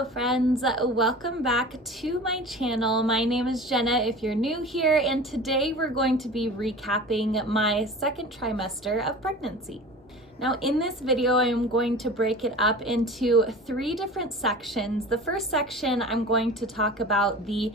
Hello friends, welcome back to my channel. My name is Jenna if you're new here, and today we're going to be recapping my second trimester of pregnancy. Now in this video, I'm going to break it up into 3 different sections. The first section, I'm going to talk about the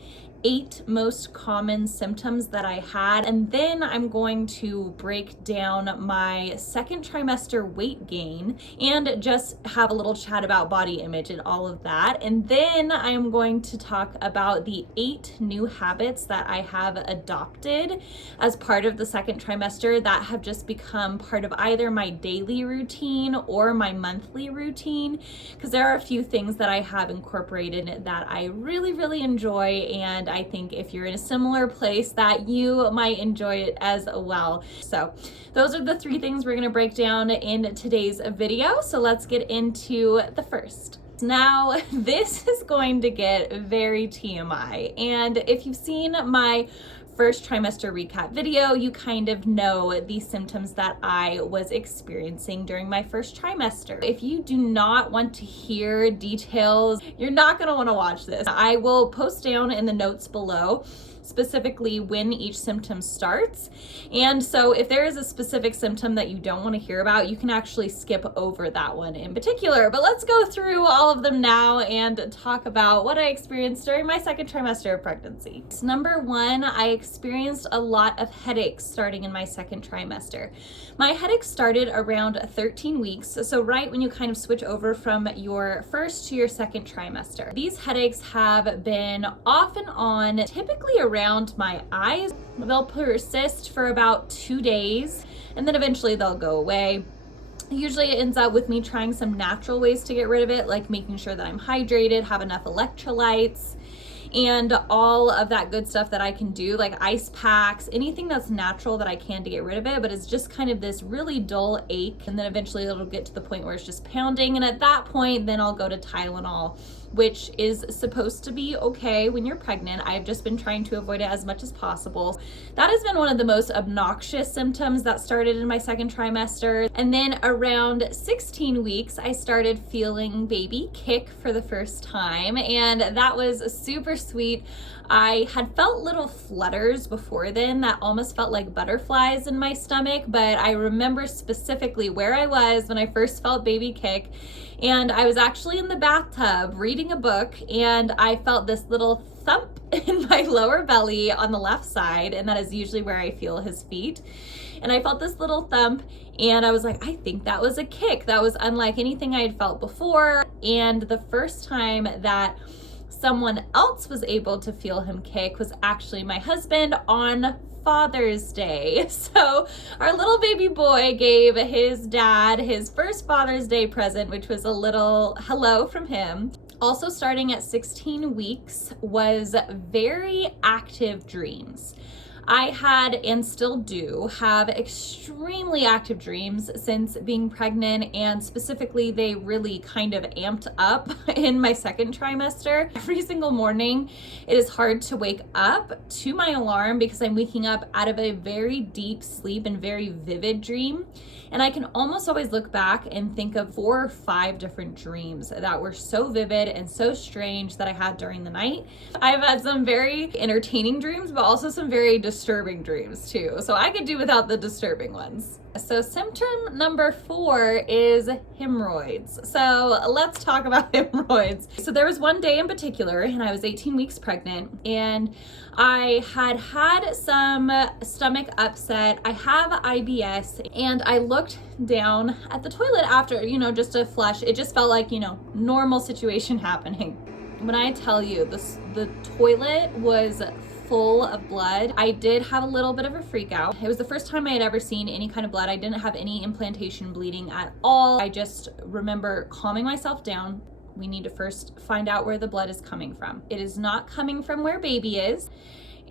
8 most common symptoms that I had, and then I'm going to break down my second trimester weight gain and just have a little chat about body image and all of that. And then I'm going to talk about the 8 new habits that I have adopted as part of the second trimester that have just become part of either my daily routine or my monthly routine, because there are a few things that I have incorporated that I really enjoy, and I think if you're in a similar place that you might enjoy it as well. So those are the 3 things we're going to break down in today's video. So let's get into the first. Now, this is going to get very TMI, and if you've seen my first trimester recap video, you kind of know the symptoms that I was experiencing during my first trimester. If you do not want to hear details, you're not going to want to watch this. I will post down in the notes below specifically when each symptom starts. And so if there is a specific symptom that you don't want to hear about, you can actually skip over that one in particular. But let's go through all of them now and talk about what I experienced during my second trimester of pregnancy. So number 1, I experienced a lot of headaches starting in my second trimester. My headaches started around 13 weeks, so right when you kind of switch over from your first to your second trimester. These headaches have been off and on, typically around my eyes. They'll persist for about 2 days, and then eventually they'll go away. Usually it ends up with me trying some natural ways to get rid of it, like making sure that I'm hydrated, have enough electrolytes, and all of that good stuff that I can do, like ice packs, anything that's natural that I can to get rid of it. But it's just kind of this really dull ache, and then eventually it'll get to the point where it's just pounding, and at that point then I'll go to Tylenol, which is supposed to be okay when you're pregnant. I've just been trying to avoid it as much as possible. That has been one of the most obnoxious symptoms that started in my second trimester. And then around 16 weeks, I started feeling baby kick for the first time, and that was super sweet. I had felt little flutters before then that almost felt like butterflies in my stomach, but I remember specifically where I was when I first felt baby kick, and I was actually in the bathtub reading a book, and I felt this little thump in my lower belly on the left side, and that is usually where I feel his feet. And I felt this little thump, and I was like, I think that was a kick. That was unlike anything I had felt before, and the first time that someone else was able to feel him kick was actually my husband on Father's Day. So our little baby boy gave his dad his first Father's Day present, which was a little hello from him. Also starting at 16 weeks was very active dreams. I had, and still do, have extremely active dreams since being pregnant, and specifically they really kind of amped up in my second trimester. Every single morning it is hard to wake up to my alarm because I'm waking up out of a very deep sleep and very vivid dream. And I can almost always look back and think of 4 or 5 different dreams that were so vivid and so strange that I had during the night. I've had some very entertaining dreams, but also some very disturbing dreams too. So I could do without the disturbing ones. So symptom number 4 is hemorrhoids. So let's talk about hemorrhoids. So there was one day in particular, and I was 18 weeks pregnant, and I had some stomach upset. I have IBS, and I looked down at the toilet after, just to flush. It just felt like, normal situation happening. When I tell you this, the toilet was full of blood. I did have a little bit of a freak out. It was the first time I had ever seen any kind of blood. I didn't have any implantation bleeding at all. I just remember calming myself down. We need to first find out where the blood is coming from. It is not coming from where baby is,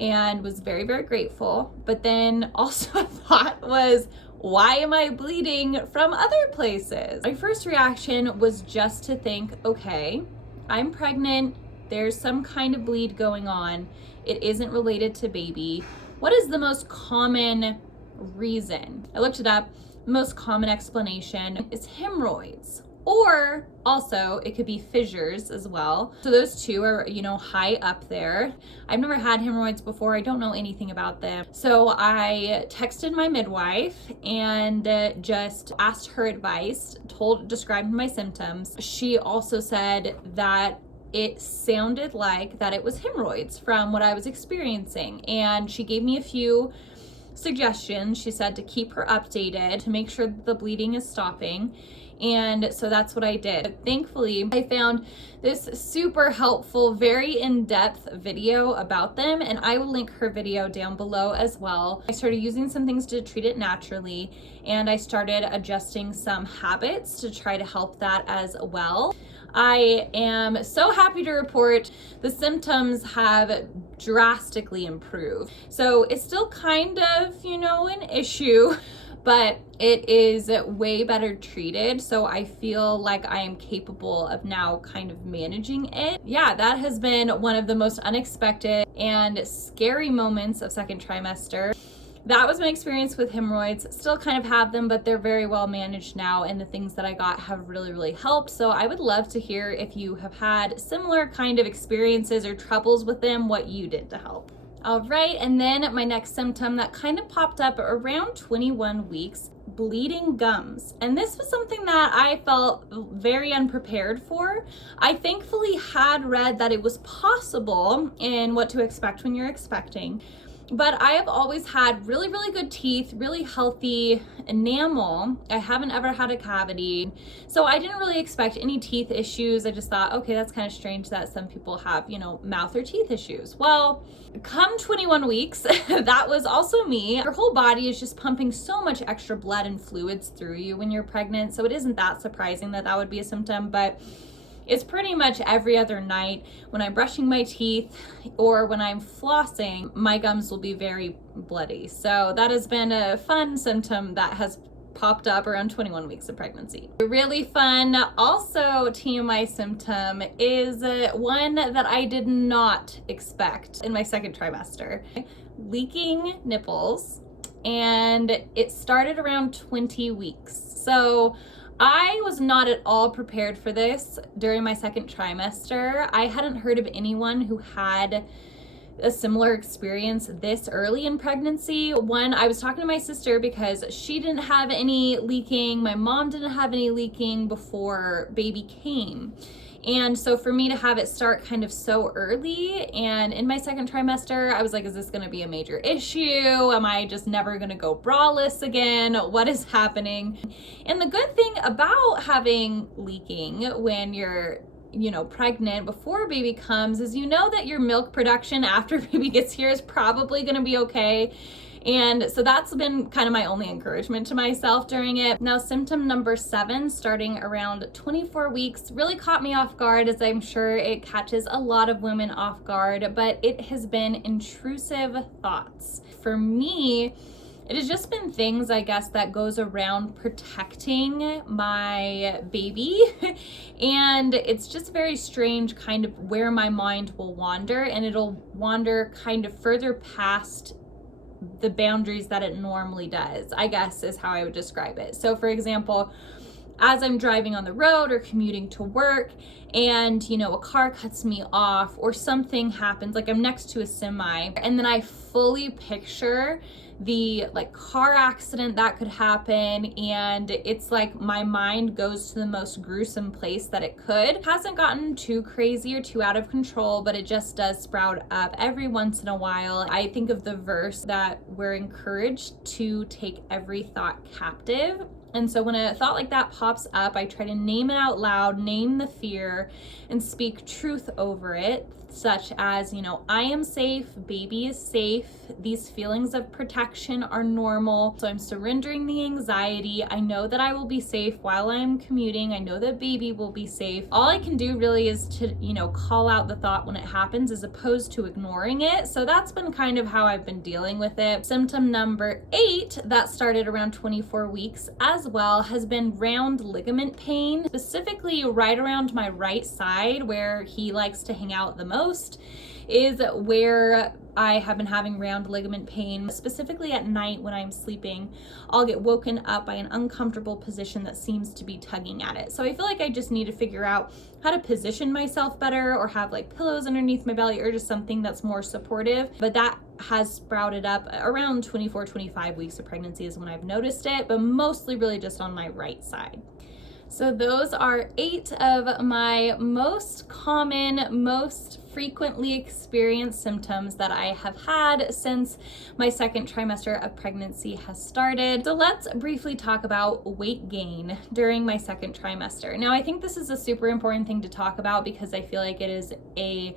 and was very grateful. But then also a thought was, why am I bleeding from other places? My first reaction was just to think, okay, I'm pregnant. There's some kind of bleed going on. It isn't related to baby. What is the most common reason? I looked it up. The most common explanation is hemorrhoids. Or also it could be fissures as well. So those two are, you know, high up there. I've never had hemorrhoids before. I don't know anything about them. So I texted my midwife and just asked her advice, described my symptoms. She also said that it sounded like that it was hemorrhoids from what I was experiencing. And she gave me a few suggestions. She said to keep her updated, to make sure that the bleeding is stopping. And so that's what I did. Thankfully, I found this super helpful, very in-depth video about them, and I will link her video down below as well. I started using some things to treat it naturally, and I started adjusting some habits to try to help that as well. I am so happy to report the symptoms have drastically improved. So it's still kind of, you know, an issue, but it is way better treated. So I feel like I am capable of now kind of managing it. Yeah, that has been one of the most unexpected and scary moments of second trimester. That was my experience with hemorrhoids. Still kind of have them, but they're very well managed now, and the things that I got have really, really helped. So I would love to hear if you have had similar kind of experiences or troubles with them, what you did to help. All right, and then my next symptom that kind of popped up around 21 weeks, bleeding gums. And this was something that I felt very unprepared for. I thankfully had read that it was possible in What to Expect When You're Expecting. But I have always had really, really good teeth, really healthy enamel. I haven't ever had a cavity. So I didn't really expect any teeth issues. I just thought, okay, that's kind of strange that some people have, you know, mouth or teeth issues. Well, come 21 weeks, that was also me. Your whole body is just pumping so much extra blood and fluids through you when you're pregnant. So it isn't that surprising that that would be a symptom, but it's pretty much every other night when I'm brushing my teeth or when I'm flossing, my gums will be very bloody. So that has been a fun symptom that has popped up around 21 weeks of pregnancy. A really fun also TMI symptom is one that I did not expect in my second trimester. Leaking nipples, and it started around 20 weeks. So I was not at all prepared for this during my second trimester. I hadn't heard of anyone who had a similar experience this early in pregnancy. One, I was talking to my sister because she didn't have any leaking. My mom didn't have any leaking before baby came. And so for me to have it start kind of so early and in my second trimester, I was like, is this gonna be a major issue? Am I just never gonna go braless again? What is happening? And the good thing about having leaking when you're, you know, pregnant before baby comes is you know that your milk production after baby gets here is probably gonna be okay. And so that's been kind of my only encouragement to myself during it. Now, symptom number 7, starting around 24 weeks, really caught me off guard, as I'm sure it catches a lot of women off guard, but it has been intrusive thoughts. For me, it has just been things, I guess, that goes around protecting my baby. And it's just very strange kind of where my mind will wander, and it'll wander kind of further past the boundaries that it normally does, I guess is how I would describe it. So for example, as I'm driving on the road or commuting to work and, you know, a car cuts me off or something happens, like I'm next to a semi, and then I fully picture the like car accident that could happen, and it's like my mind goes to the most gruesome place that it could. It hasn't gotten too crazy or too out of control, but it just does sprout up every once in a while. I think of the verse that we're encouraged to take every thought captive. And so when a thought like that pops up, I try to name it out loud, name the fear, and speak truth over it, such as, you know, I am safe, baby is safe, these feelings of protection are normal, so I'm surrendering the anxiety. I know that I will be safe while I'm commuting. I know that baby will be safe. All I can do really is to, you know, call out the thought when it happens as opposed to ignoring it. So that's been kind of how I've been dealing with it. Symptom number 8 that started around 24 weeks as well has been round ligament pain, specifically right around my right side where he likes to hang out the most, is where I have been having round ligament pain, specifically at night when I'm sleeping. I'll get woken up by an uncomfortable position that seems to be tugging at it. So I feel like I just need to figure out how to position myself better, or have like pillows underneath my belly, or just something that's more supportive. But that has sprouted up around 24, 25 weeks of pregnancy is when I've noticed it, but mostly really just on my right side. So those are 8 of my most common, most frequently experienced symptoms that I have had since my second trimester of pregnancy has started. So let's briefly talk about weight gain during my second trimester. Now, I think this is a super important thing to talk about because I feel like it is a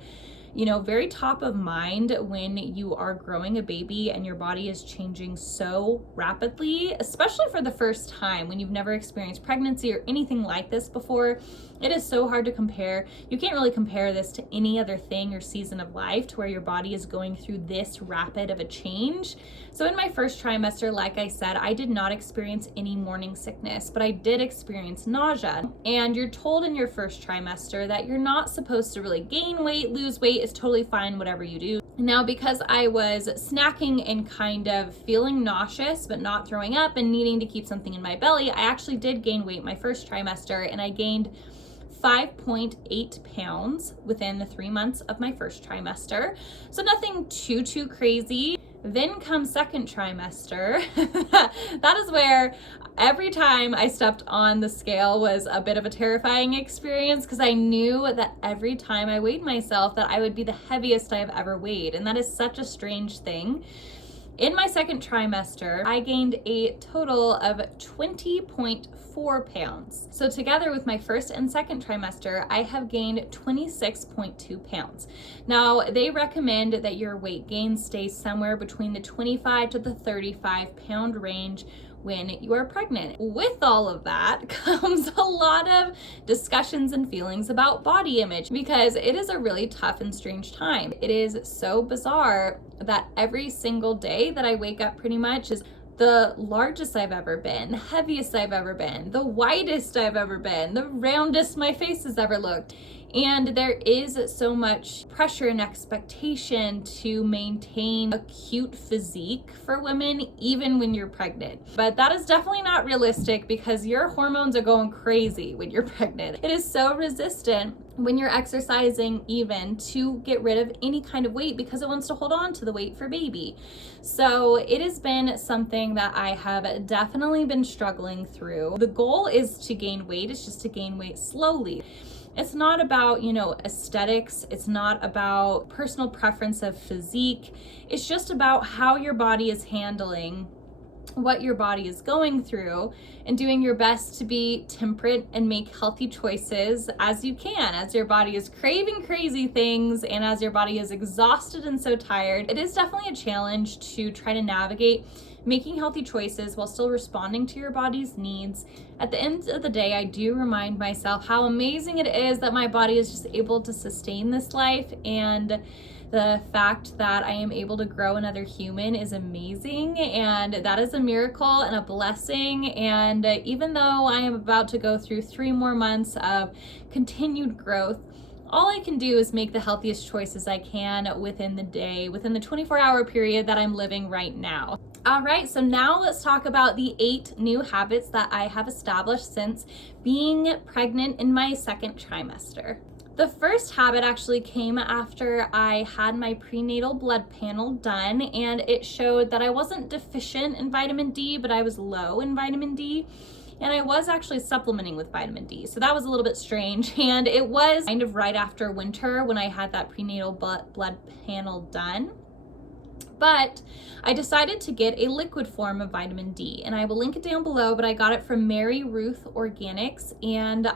very top of mind when you are growing a baby and your body is changing so rapidly, especially for the first time when you've never experienced pregnancy or anything like this before. It is so hard to compare. You can't really compare this to any other thing or season of life to where your body is going through this rapid of a change. So in my first trimester, like I said, I did not experience any morning sickness, but I did experience nausea. And you're told in your first trimester that you're not supposed to really gain weight, lose weight. It's totally fine, whatever you do. Now, because I was snacking and kind of feeling nauseous, but not throwing up and needing to keep something in my belly, I actually did gain weight my first trimester, and I gained 5.8 pounds within the 3 months of my first trimester. So nothing too crazy. Then comes second trimester. That is where every time I stepped on the scale was a bit of a terrifying experience, because I knew that every time I weighed myself that I would be the heaviest I've ever weighed. And that is such a strange thing. In my second trimester, I gained a total of 20.4 pounds. So together with my first and second trimester, I have gained 26.2 pounds. Now, they recommend that your weight gain stays somewhere between the 25 to the 35 pound range when you are pregnant. With all of that comes a lot of discussions and feelings about body image, because it is a really tough and strange time. It is so bizarre that every single day that I wake up pretty much is the largest I've ever been, the heaviest I've ever been, the widest I've ever been, the roundest my face has ever looked. And there is so much pressure and expectation to maintain a cute physique for women, even when you're pregnant. But that is definitely not realistic, because your hormones are going crazy when you're pregnant. It is so resistant when you're exercising even to get rid of any kind of weight, because it wants to hold on to the weight for baby. So it has been something that I have definitely been struggling through. The goal is to gain weight. It's just to gain weight slowly. It's not about, aesthetics. It's not about personal preference of physique. It's just about how your body is handling what your body is going through, and doing your best to be temperate and make healthy choices as you can, as your body is craving crazy things and as your body is exhausted and so tired. It is definitely a challenge to try to navigate making healthy choices while still responding to your body's needs. At the end of the day, I do remind myself how amazing it is that my body is just able to sustain this life, and the fact that I am able to grow another human is amazing, and that is a miracle and a blessing. And even though I am about to go through 3 more months of continued growth, all I can do is make the healthiest choices I can within the day, within the 24-hour period that I'm living right now. All right, so now let's talk about the 8 new habits that I have established since being pregnant in my second trimester. The first habit actually came after I had my prenatal blood panel done, and it showed that I wasn't deficient in vitamin D, but I was low in vitamin D. And I was actually supplementing with vitamin D. So that was a little bit strange. And it was kind of right after winter when I had that prenatal blood panel done. But I decided to get a liquid form of vitamin D, and I will link it down below, but I got it from Mary Ruth Organics, and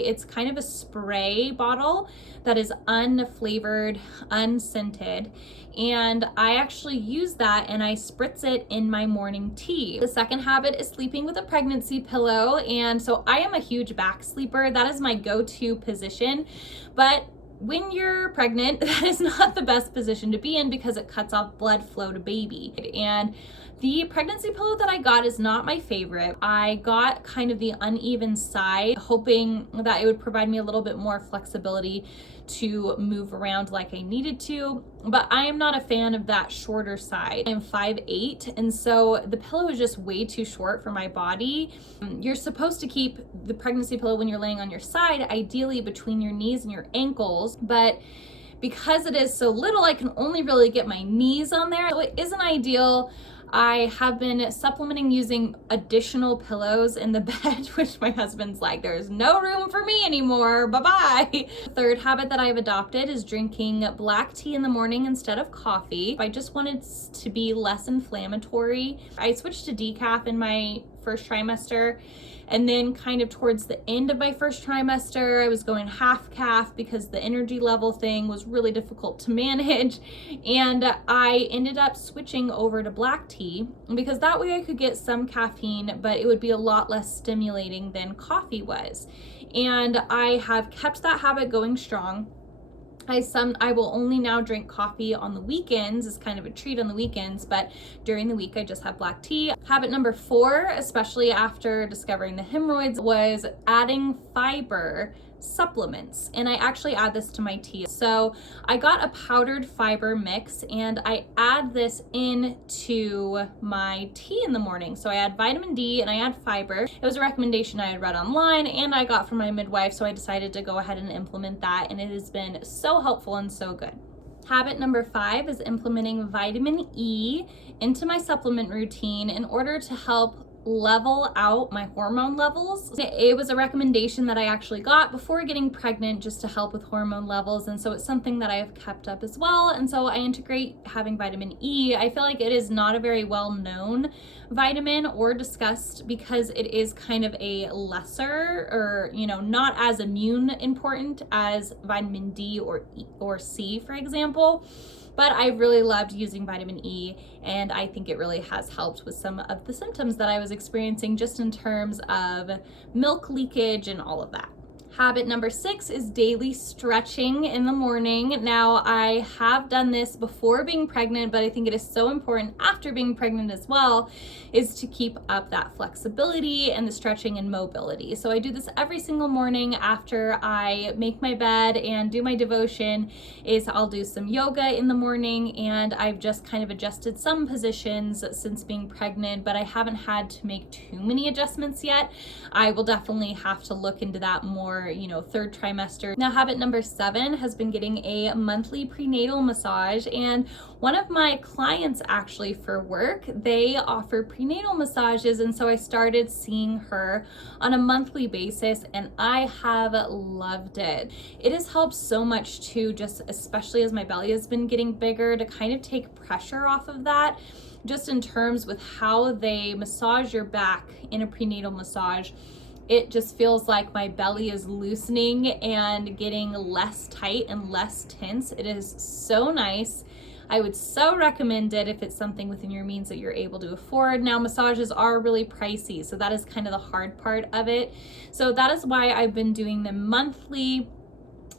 it's kind of a spray bottle that is unflavored, unscented, and I actually use that and I spritz it in my morning tea. The second habit is sleeping with a pregnancy pillow, and so I am a huge back sleeper. That is my go-to position, but when you're pregnant, that is not the best position to be in because it cuts off blood flow to baby. And The pregnancy pillow that I got is not my favorite. I got kind of the uneven side, hoping that it would provide me a little bit more flexibility to move around like I needed to, but I am not a fan of that shorter side. I'm 5'8", and so the pillow is just way too short for my body. You're supposed to keep the pregnancy pillow when you're laying on your side, ideally between your knees and your ankles, but because it is so little, I can only really get my knees on there, so it isn't ideal. I have been supplementing using additional pillows in the bed, which my husband's like, there's no room for me anymore, bye-bye. Third habit that I've adopted is drinking black tea in the morning instead of coffee. I just wanted to be less inflammatory. I switched to decaf in my first trimester, and then kind of towards the end of my first trimester, I was going half calf because the energy level thing was really difficult to manage. And I ended up switching over to black tea because that way I could get some caffeine, but it would be a lot less stimulating than coffee was. And I have kept that habit going strong. I will only now drink coffee on the weekends. It's kind of a treat on the weekends, but during the week I just have black tea. Habit number 4, especially after discovering the hemorrhoids, was adding fiber supplements, and I actually add this to my tea. So I got a powdered fiber mix and I add this into my tea in the morning. So I add vitamin D and I add fiber. It was a recommendation I had read online and I got from my midwife, so I decided to go ahead and implement that, and it has been so helpful and so good. Habit number 5 is implementing vitamin E into my supplement routine in order to help level out my hormone levels. It was a recommendation that I actually got before getting pregnant just to help with hormone levels, and so it's something that I have kept up as well, and so I integrate having vitamin E. I feel like it is not a very well known vitamin or discussed because it is kind of a lesser, or not as immune important as vitamin D or C, for example. But I really loved using vitamin E, and I think it really has helped with some of the symptoms that I was experiencing just in terms of milk leakage and all of that. Habit number 6 is daily stretching in the morning. Now, I have done this before being pregnant, but I think it is so important after being pregnant as well, is to keep up that flexibility and the stretching and mobility. So I do this every single morning after I make my bed and do my devotion. I'll do some yoga in the morning, and I've just kind of adjusted some positions since being pregnant, but I haven't had to make too many adjustments yet. I will definitely have to look into that more, third trimester. Now, habit number 7 has been getting a monthly prenatal massage, and one of my clients actually for work, they offer prenatal massages, and so I started seeing her on a monthly basis, and I have loved it. It has helped so much too, just especially as my belly has been getting bigger, to kind of take pressure off of that, just in terms with how they massage your back in a prenatal massage. It just feels like my belly is loosening and getting less tight and less tense. It is so nice. I would so recommend it if it's something within your means that you're able to afford. Now, massages are really pricey, so that is kind of the hard part of it. So that is why I've been doing them monthly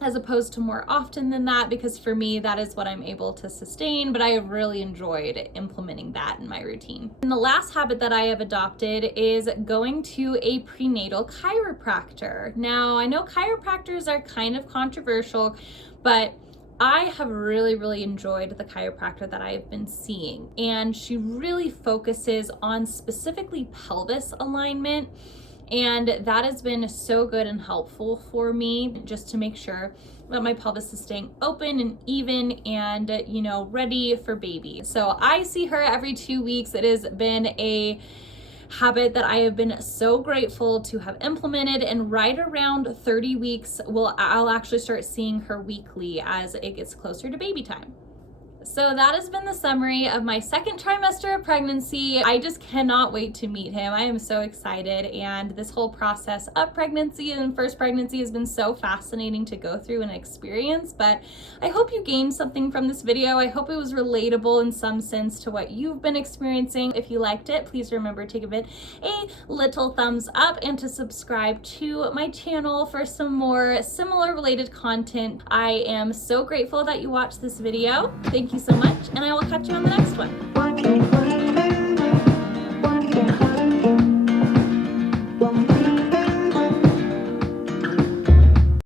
as opposed to more often than that, because for me, that is what I'm able to sustain, but I have really enjoyed implementing that in my routine. And the last habit that I have adopted is going to a prenatal chiropractor. Now, I know chiropractors are kind of controversial, but I have really enjoyed the chiropractor that I have been seeing, and she really focuses on specifically pelvis alignment. And that has been so good and helpful for me, just to make sure that my pelvis is staying open and even and, ready for baby. So I see her every 2 weeks. It has been a habit that I have been so grateful to have implemented, and right around 30 weeks, I'll actually start seeing her weekly as it gets closer to baby time. So that has been the summary of my second trimester of pregnancy. I just cannot wait to meet him. I am so excited, and this whole process of pregnancy and first pregnancy has been so fascinating to go through and experience, but I hope you gained something from this video. I hope it was relatable in some sense to what you've been experiencing. If you liked it, please remember to give it a little thumbs up and to subscribe to my channel for some more similar related content. I am so grateful that you watched this video. Thank you so much, and I will catch you on the next one.